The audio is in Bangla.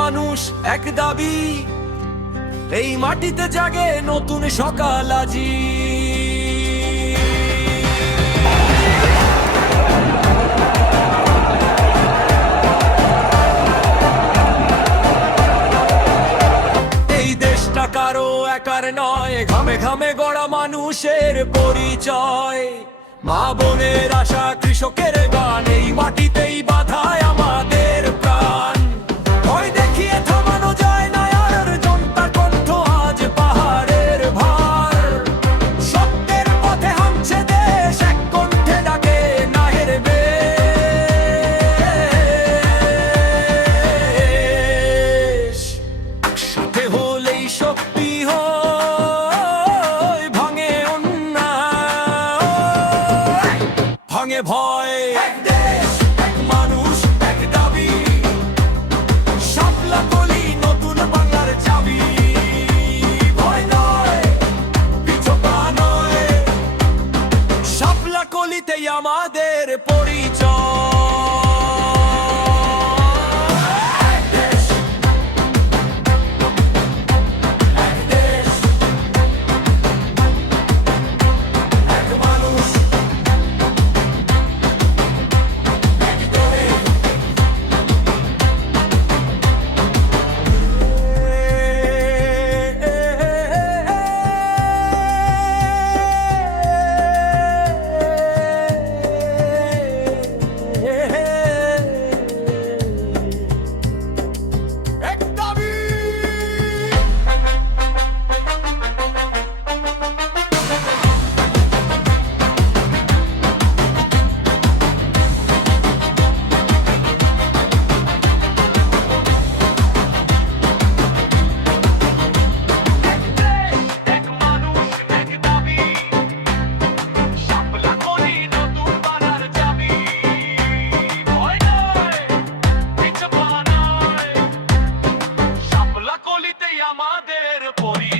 মানুষ এক দাবি, এই মাটিতে জাগে নতুন সকাল আজি। এই দেশটা কারো একার নয়, ঘামে ঘামে গড়া মানুষের পরিচয়। মা বোনের আশা, কৃষকের গান, এই মাটিতেই বাঁধায় আমাদের প্রাণ। ভয় দেখিয়ে থামানো যায় না আর জনতার কণ্ঠ আজ পাহাড়ের ভার। সত্যের পথে হাঁটছে দেশ, এক কণ্ঠে ডাকে না হেরবে। একসাথে হলেই শক্তি হয়, ভাঙে অন্যায়, ভাঙে ভয়। এক দেশ, এক মানুষ, এক দাবি, শাপলা কলি নতুন বাংলার চাবি। ভয় নয়, পিছু পা নয়, শাপলা কলিতেই আমাদের পরিচয়। এক দেশ, এক দেশ, এক মানুষ, এক দেশ। এক দাবি। এক মানুষ, এক দাবি, শাপলা কলি নতুন বাংলার চাবি। ভয় নয়, পিছু পা নয়, শাপলা কলিতেই আমাদের পরিচয়।